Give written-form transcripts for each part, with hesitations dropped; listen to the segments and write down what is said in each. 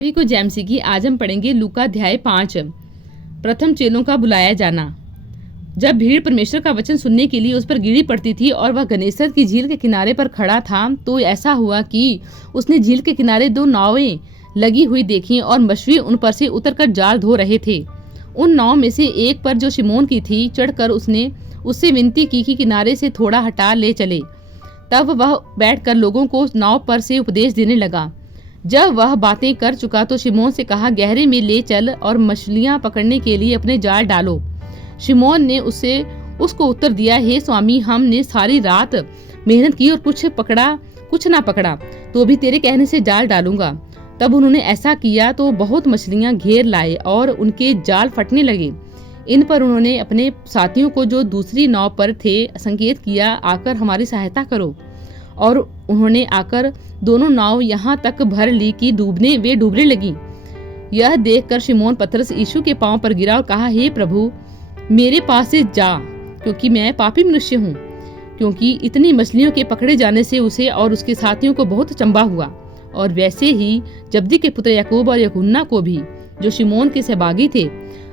सभी को जैमसी की आज हम पढ़ेंगे लूका अध्याय 5। प्रथम चेलों का बुलाया जाना। जब भीड़ परमेश्वर का वचन सुनने के लिए उस पर गिरी पड़ती थी और वह गन्नेसरत की झील के किनारे पर खड़ा था, तो ऐसा हुआ कि उसने झील के किनारे 2 नावें लगी हुई देखी और मछुए उन पर से उतरकर जाल धो रहे थे। उन नाव में से एक पर, जो शिमोन की थी, चढ़कर उसने उससे विनती की कि किनारे से थोड़ा हटा ले चले। तब वह बैठकर लोगों को नाव पर से उपदेश देने लगा। जब वह बातें कर चुका तो शिमोन से कहा, गहरे में ले चल और मछलियां पकड़ने के लिए अपने जाल डालो। शिमोन ने उसको उत्तर दिया, हे स्वामी, हमने सारी रात मेहनत की और कुछ ना पकड़ा, तो भी तेरे कहने से जाल डालूंगा। तब उन्होंने ऐसा किया तो बहुत मछलियां घेर लाए और उनके जाल फटने लगे। इन पर उन्होंने अपने साथियों को, जो दूसरी नाव पर थे, संकेत किया, आकर हमारी सहायता करो। और उन्होंने आकर दोनों नाव यहाँ तक भर ली कि वे डूबने लगी। यह देखकर शिमोन पतरस यीशु के पांव पर गिरा और कहा, हे प्रभु, मेरे पास से जा, क्योंकि मैं पापी मनुष्य हूँ। क्योंकि इतनी मछलियों के पकड़े जाने से उसे और उसके साथियों को बहुत अचंभा हुआ। और वैसे ही जब्दी के पुत्र याकूब और यूहन्ना को भी, जो शिमोन के सहभागी थे,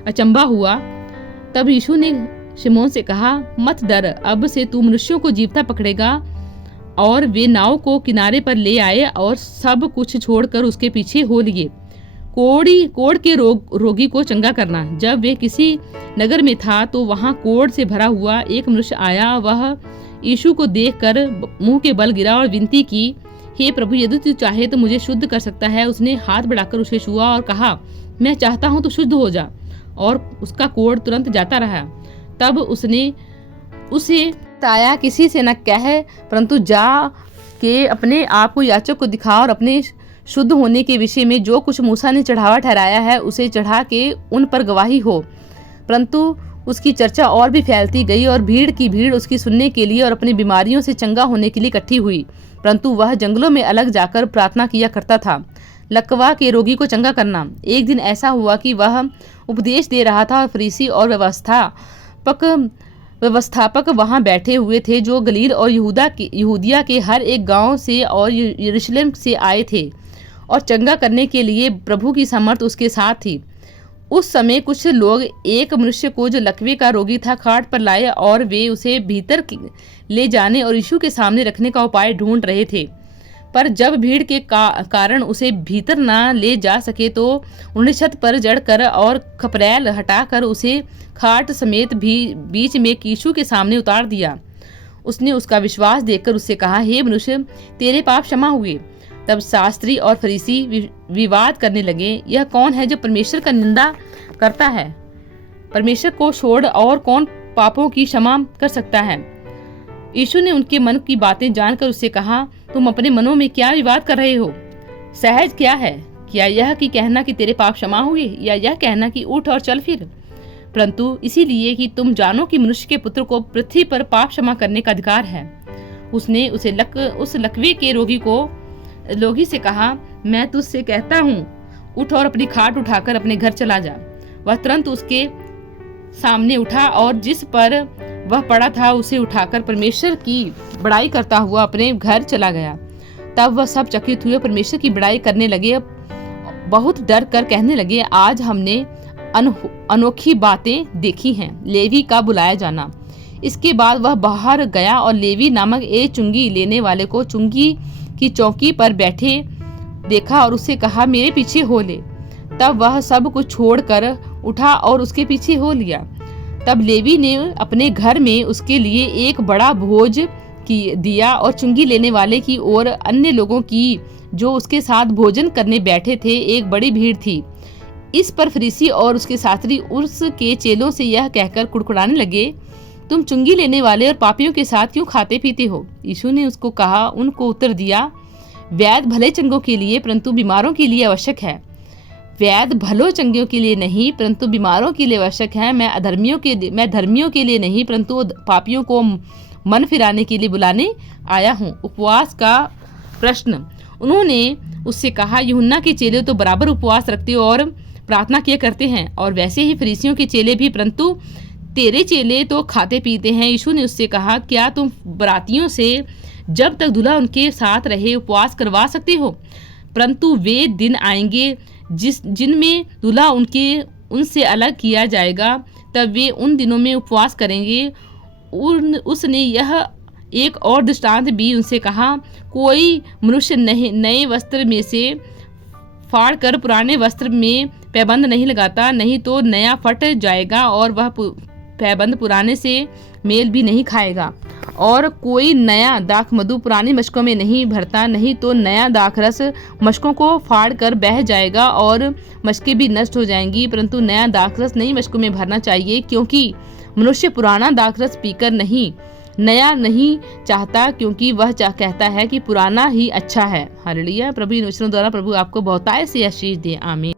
अचंभा हुआ। तब यीशु ने शिमोन से कहा, मत डर, अब से तू मनुष्यों को जीवता पकड़ेगा। और वे नाव को किनारे पर ले आए और सब कुछ छोड़कर उसके पीछे हो लिए। कोढ़ के रोगी को चंगा करना। जब वे किसी नगर में था तो वहां कोढ़ से भरा हुआ एक मनुष्य आया। वह यीशु को देखकर मुंह के बल गिरा और विनती की, हे प्रभु, यदि तू चाहे तो मुझे शुद्ध कर सकता है। उसने हाथ बढ़ाकर उसे छुआ और कहा, मैं चाहता हूं तो शुद्ध हो जा। और उसका कोढ़ तुरंत जाता रहा। तब उसने उसे बताया, किसी से न कह, परंतु जा के अपने आप को याजक को दिखा और अपने शुद्ध होने के विषय में जो कुछ मूसा ने चढ़ावा ठहराया है, उसे चढ़ा के उन पर गवाही हो। परंतु उसकी चर्चा और भी फैलती गई और भीड़ की भीड़ उसकी सुनने के लिए और अपनी बीमारियों से चंगा होने के लिए इकट्ठी हुई। परंतु वह जंगलों में अलग जाकर प्रार्थना किया करता था। लकवा के रोगी को चंगा करना। एक दिन ऐसा हुआ कि वह उपदेश दे रहा था और फरीसी और व्यवस्थापक वहां बैठे हुए थे, जो गलील और यहूदिया के हर एक गांव से और यरूशलेम से आए थे, और चंगा करने के लिए प्रभु की सामर्थ उसके साथ थी। उस समय कुछ लोग एक मनुष्य को, जो लकवे का रोगी था, खाट पर लाए और वे उसे भीतर ले जाने और यीशु के सामने रखने का उपाय ढूंढ रहे थे। पर जब भीड़ के कारण उसे भीतर ना ले जा सके तो उन्होंने छत पर जड़कर और खपरैल हटाकर उसे खाट समेत भी बीच में यीशु के सामने उतार दिया। उसने उसका विश्वास देखकर उससे कहा, हे मनुष्य, तेरे पाप क्षमा हुए। तब शास्त्री और फरीसी विवाद करने लगे, यह कौन है जो परमेश्वर का निंदा करता है? परमेश्वर को छोड़ और कौन पापों की क्षमा कर सकता है? यीशु ने उनके मन की बातें जानकर उससे कहा, तुम अपने मनों में क्या विवाद कर रहे हो? सहज क्या है? क्या यह कि कहना कि तेरे पाप क्षमा हुए, या यह कहना कि उठ और चल फिर? परंतु इसीलिए कि तुम जानो कि मनुष्य के पुत्र को पृथ्वी पर पाप क्षमा करने का अधिकार है। उसने उस लकवे के रोगी से कहा, मैं तुझसे कहता हूँ, उठ और अपनी खाट उठाकर अपने घर चला जा। वह तुरंत उसके सामने उठा और जिस पर वह पड़ा था उसे उठाकर परमेश्वर की बड़ाई करता हुआ अपने घर चला गया। तब वह सब चकित हुए, परमेश्वर की बड़ाई करने लगे, बहुत डर कर कहने लगे, आज हमने अनोखी बातें देखी हैं। लेवी का बुलाया जाना। इसके बाद वह बाहर गया और लेवी नामक एक चुंगी लेने वाले को चुंगी की चौकी पर बैठे देखा और उससे कहा, मेरे पीछे हो ले। तब वह सब कुछ छोड़कर उठा और उसके पीछे हो लिया। तब लेवी ने अपने घर में उसके लिए एक बड़ा भोज दिया और चुंगी लेने वाले की और अन्य लोगों की, जो उसके साथ भोजन करने बैठे थे, एक बड़ी भीड़ थी। इस पर फरीसी और उसके शास्त्री उसके चेलों से यह कहकर कुड़कुड़ाने लगे, तुम चुंगी लेने वाले और पापियों के साथ क्यों खाते पीते हो? यीशु ने उनको उत्तर दिया, वैद्य भले चंगों के लिए, परंतु बीमारों के लिए आवश्यक है। वैद्य भलो चंगियों के लिए नहीं, परंतु बीमारों के लिए आवश्यक है। मैं धर्मियों के लिए नहीं, परंतु पापियों को मन फिराने के लिए बुलाने आया हूँ। उपवास का प्रश्न। उन्होंने उससे कहा, यूहन्ना के चेले तो बराबर उपवास रखते और प्रार्थना किया करते हैं, और वैसे ही फरीसियों के चेले भी, परंतु तेरे चेले तो खाते पीते हैं। यीशु ने उससे कहा, क्या तुम बरातियों से जब तक दूल्हा उनके साथ रहे उपवास करवा सकते हो? परंतु वे दिन आएंगे जिनमें दूल्हा उनसे अलग किया जाएगा, तब वे उन दिनों में उपवास करेंगे। उसने यह एक और दृष्टांत भी उनसे कहा, कोई मनुष्य नए वस्त्र में से फाड़ कर पुराने वस्त्र में पैबंद नहीं लगाता, नहीं तो नया फट जाएगा और वह पैबंद पुराने से मेल भी नहीं खाएगा। और कोई नया दाखमधु पुरानी मशकों में नहीं भरता, नहीं तो नया दाखरस मशकों को फाड़ कर बह जाएगा और मशकें भी नष्ट हो जाएंगी। परंतु नया दाखरस नई मशकों में भरना चाहिए, क्योंकि मनुष्य पुराना दाखरस पीकर नया नहीं चाहता, क्योंकि वह कहता है कि पुराना ही अच्छा है। हालेलुया। प्रभु इन वचनों द्वारा प्रभु आपको बहुतायत से आशीष दे। आमीन।